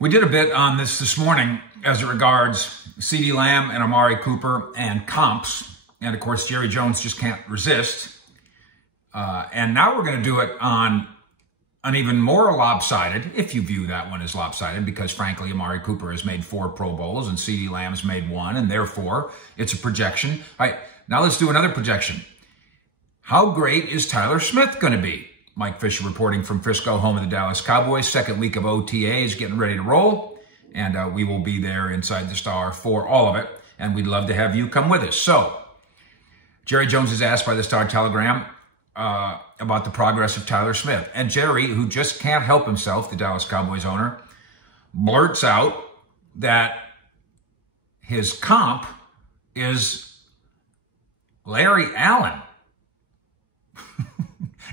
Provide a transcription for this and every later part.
We did a bit on this morning as it regards CeeDee Lamb and Amari Cooper and comps. And of course, Jerry Jones just can't resist. And now we're going to do it on an even more lopsided, if you view that one as lopsided, because frankly, Amari Cooper has made 4 Pro Bowls and CeeDee Lamb's made 1, and therefore it's a projection. All right, now let's do another projection. How great is Tyler Smith going to be? Mike Fisher reporting from Frisco, home of the Dallas Cowboys. Second week of OTAs, getting ready to roll. And we will be there inside the Star for all of it. And we'd love to have you come with us. So, Jerry Jones is asked by the Star Telegram about the progress of Tyler Smith. And Jerry, who just can't help himself, the Dallas Cowboys owner, blurts out that his comp is Larry Allen.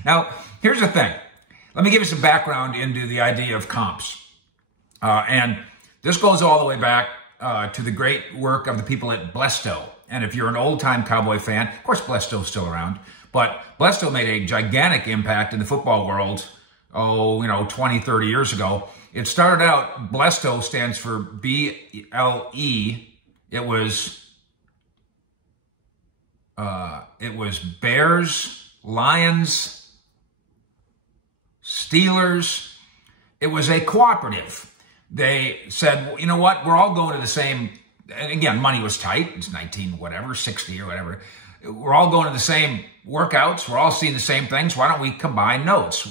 Now, here's the thing. Let me give you some background into the idea of comps. And this goes all the way back to the great work of the people at BLESTO. And if you're an old-time Cowboy fan, of course BLESTO's still around, but BLESTO made a gigantic impact in the football world, 20, 30 years ago. It started out, BLESTO stands for B-L-E. It was Bears, Lions, Steelers. It was a cooperative. They said, well, you know what? We're all going to the same, and again, money was tight. It's 60 or whatever. We're all going to the same workouts. We're all seeing the same things. Why don't we combine notes?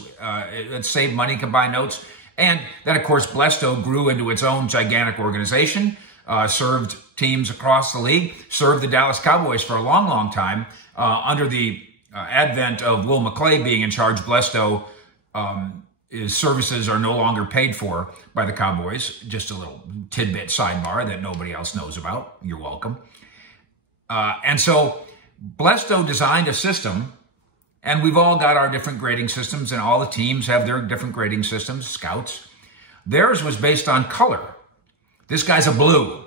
Let's save money, combine notes. And then, of course, BLESTO grew into its own gigantic organization, served teams across the league, served the Dallas Cowboys for a long, long time. Under the advent of Will McClay being in charge, BLESTO, his services are no longer paid for by the Cowboys. Just a little tidbit sidebar that nobody else knows about. You're welcome. And so BLESTO designed a system, and we've all got our different grading systems, and all the teams have their different grading systems, scouts. Theirs was based on color. This guy's a blue.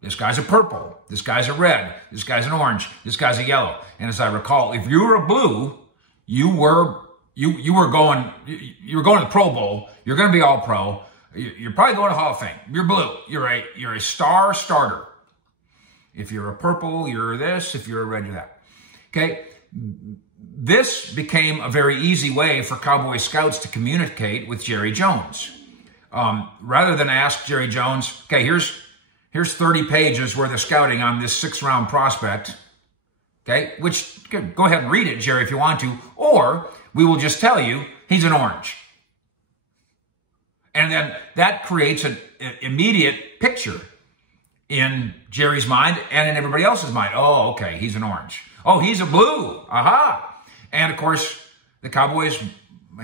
This guy's a purple. This guy's a red. This guy's an orange. This guy's a yellow. And as I recall, if you were a blue, you were going to the Pro Bowl. You're going to be all pro. You're probably going to Hall of Fame. You're blue. You're a star starter. If you're a purple, you're this. If you're a red, you're that. Okay. This became a very easy way for Cowboy scouts to communicate with Jerry Jones. Rather than ask Jerry Jones, okay, here's 30 pages worth of scouting on this 6th-round prospect. Okay, which, go ahead and read it, Jerry, if you want to. Or we will just tell you he's an orange. And then that creates an immediate picture in Jerry's mind and in everybody else's mind. Oh, okay, he's an orange. Oh, he's a blue. Aha. And, of course, the Cowboys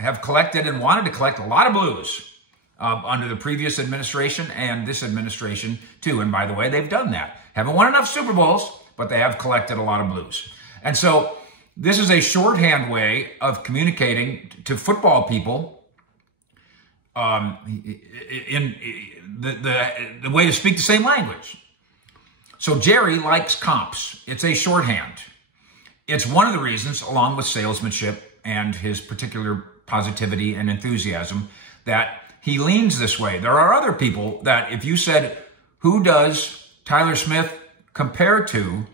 have collected and wanted to collect a lot of blues under the previous administration and this administration, too. And, by the way, they've done that. Haven't won enough Super Bowls, but they have collected a lot of blues. And so this is a shorthand way of communicating to football people in the way to speak the same language. So Jerry likes comps. It's a shorthand. It's one of the reasons, along with salesmanship and his particular positivity and enthusiasm, that he leans this way. There are other people that if you said, who does Tyler Smith compare to,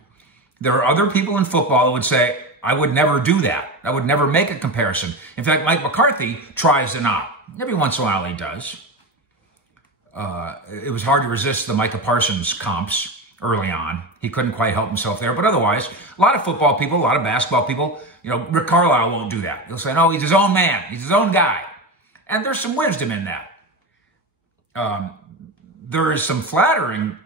there are other people in football that would say, I would never do that. I would never make a comparison. In fact, Mike McCarthy tries to not. Every once in a while he does. It was hard to resist the Micah Parsons comps early on. He couldn't quite help himself there. But otherwise, a lot of football people, a lot of basketball people, Rick Carlisle won't do that. He'll say, no, he's his own man. He's his own guy. And there's some wisdom in that. There is some flattering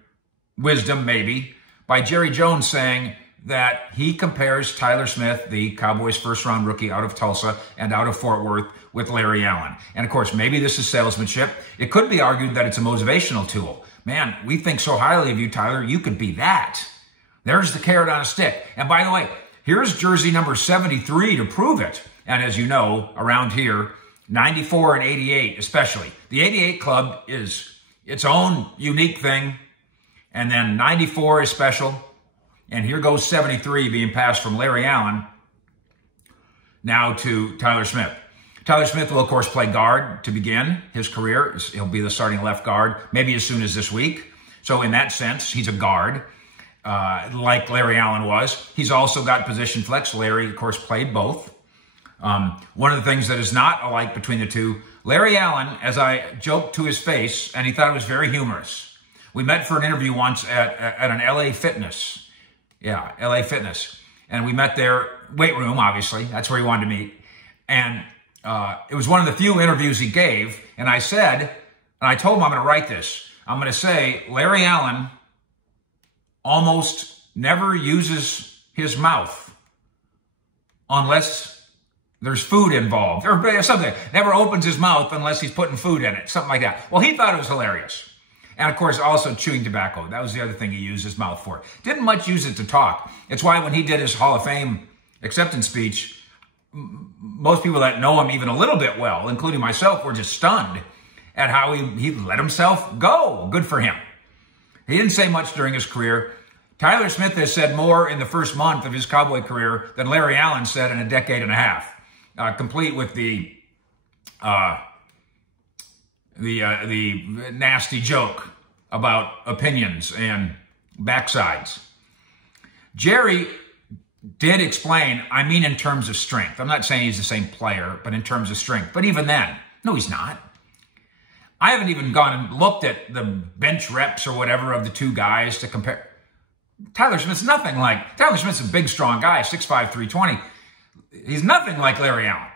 wisdom, maybe, by Jerry Jones saying that he compares Tyler Smith, the Cowboys' 1st-round rookie out of Tulsa and out of Fort Worth, with Larry Allen. And, of course, maybe this is salesmanship. It could be argued that it's a motivational tool. Man, we think so highly of you, Tyler. You could be that. There's the carrot on a stick. And, by the way, here's jersey number 73 to prove it. And as you know, around here, 94 and 88 especially. The 88 club is its own unique thing. And then 94 is special. And here goes 73 being passed from Larry Allen now to Tyler Smith. Tyler Smith will, of course, play guard to begin his career. He'll be the starting left guard, maybe as soon as this week. So in that sense, he's a guard, like Larry Allen was. He's also got position flex. Larry, of course, played both. One of the things that is not alike between the two, Larry Allen, as I joked to his face, and he thought it was very humorous. We met for an interview once at an LA Fitness. Yeah, LA Fitness. And we met there, weight room, obviously. That's where he wanted to meet. And it was one of the few interviews he gave. And I said, and I told him I'm going to write this. I'm going to say, Larry Allen almost never uses his mouth unless there's food involved, or something. Never opens his mouth unless he's putting food in it, something like that. Well, he thought it was hilarious. And of course, also chewing tobacco. That was the other thing he used his mouth for. Didn't much use it to talk. It's why when he did his Hall of Fame acceptance speech, most people that know him even a little bit well, including myself, were just stunned at how he let himself go. Good for him. He didn't say much during his career. Tyler Smith has said more in the first month of his Cowboy career than Larry Allen said in a decade and a half. Complete with the nasty joke about opinions and backsides. Jerry did explain, I mean in terms of strength. I'm not saying he's the same player, but in terms of strength. But even then, no, he's not. I haven't even gone and looked at the bench reps or whatever of the two guys to compare. Tyler Smith's nothing like, Tyler Smith's a big, strong guy, 6'5", 320. He's nothing like Larry Allen.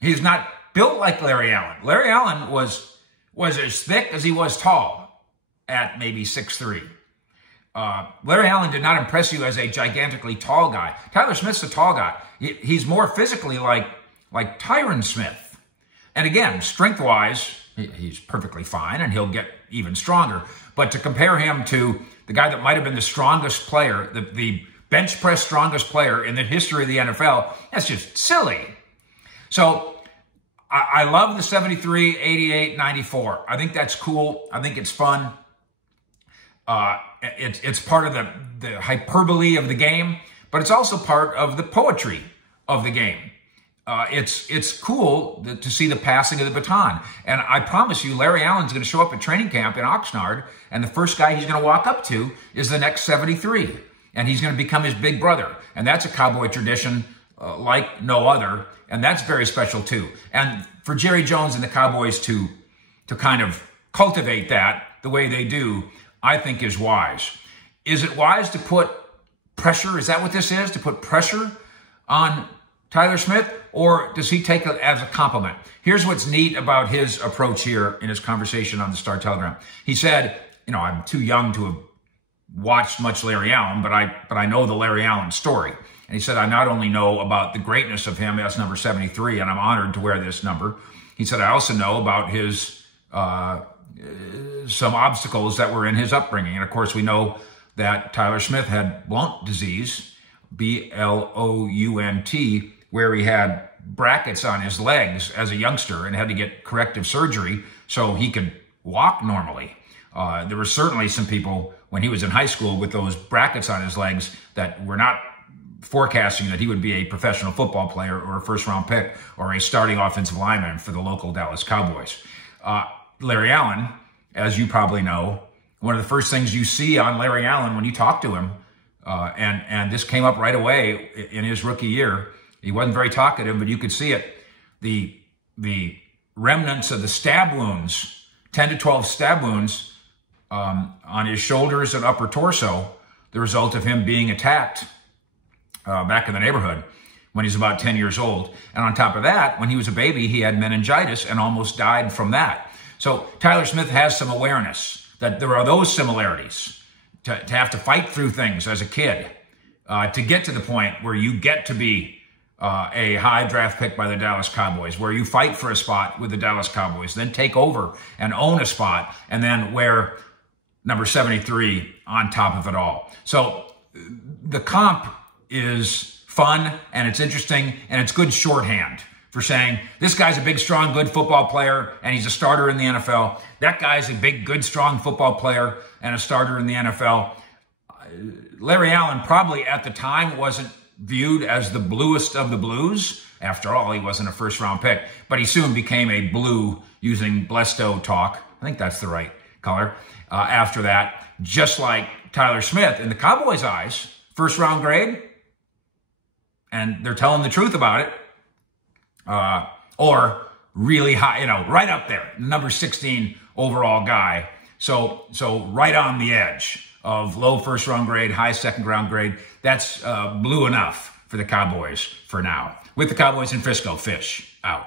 He's not built like Larry Allen. Larry Allen was as thick as he was tall at maybe 6'3". Larry Allen did not impress you as a gigantically tall guy. Tyler Smith's a tall guy. He's more physically like Tyron Smith. And again, strength-wise, he's perfectly fine, and he'll get even stronger. But to compare him to the guy that might have been the strongest player, the bench press strongest player in the history of the NFL, that's just silly. So I love the 73, 88, 94. I think that's cool. I think it's fun. It's part of the hyperbole of the game, but it's also part of the poetry of the game. It's cool to see the passing of the baton. And I promise you, Larry Allen's going to show up at training camp in Oxnard, and the first guy he's going to walk up to is the next 73. And he's going to become his big brother. And that's a Cowboy tradition like no other. And that's very special too. And for Jerry Jones and the Cowboys to kind of cultivate that the way they do, I think is wise. Is it wise to put pressure? Is that what this is? To put pressure on Tyler Smith? Or does he take it as a compliment? Here's what's neat about his approach here in his conversation on the Star-Telegram. He said, I'm too young to have watched much Larry Allen, but I know the Larry Allen story. And he said, I not only know about the greatness of him as number 73, and I'm honored to wear this number. He said, I also know about his some obstacles that were in his upbringing. And of course, we know that Tyler Smith had blount disease, B-L-O-U-N-T, where he had brackets on his legs as a youngster and had to get corrective surgery so he could walk normally. There were certainly some people when he was in high school with those brackets on his legs that were not forecasting that he would be a professional football player or a first-round pick or a starting offensive lineman for the local Dallas Cowboys. Larry Allen, as you probably know, one of the first things you see on Larry Allen when you talk to him, and this came up right away in his rookie year. He wasn't very talkative, but you could see it. The remnants of the stab wounds, 10 to 12 stab wounds on his shoulders and upper torso, the result of him being attacked back in the neighborhood when he's about 10 years old. And on top of that, when he was a baby, he had meningitis and almost died from that. So Tyler Smith has some awareness that there are those similarities to have to fight through things as a kid to get to the point where you get to be a high draft pick by the Dallas Cowboys, where you fight for a spot with the Dallas Cowboys, then take over and own a spot, and then wear number 73 on top of it all. So the comp is fun, and it's interesting, and it's good shorthand for saying, this guy's a big, strong, good football player, and he's a starter in the NFL. That guy's a big, good, strong football player and a starter in the NFL. Larry Allen probably at the time wasn't viewed as the bluest of the blues, After all, he wasn't a first-round pick. But he soon became a blue using BLESTO talk. I think that's the right color. After that, just like Tyler Smith, in the Cowboys' eyes, first-round grade, and they're telling the truth about it, or really high, you know, right up there, number 16 overall guy. So right on the edge of low first-round grade, high second-round grade. That's blue enough for the Cowboys for now. With the Cowboys in Frisco, Fish out.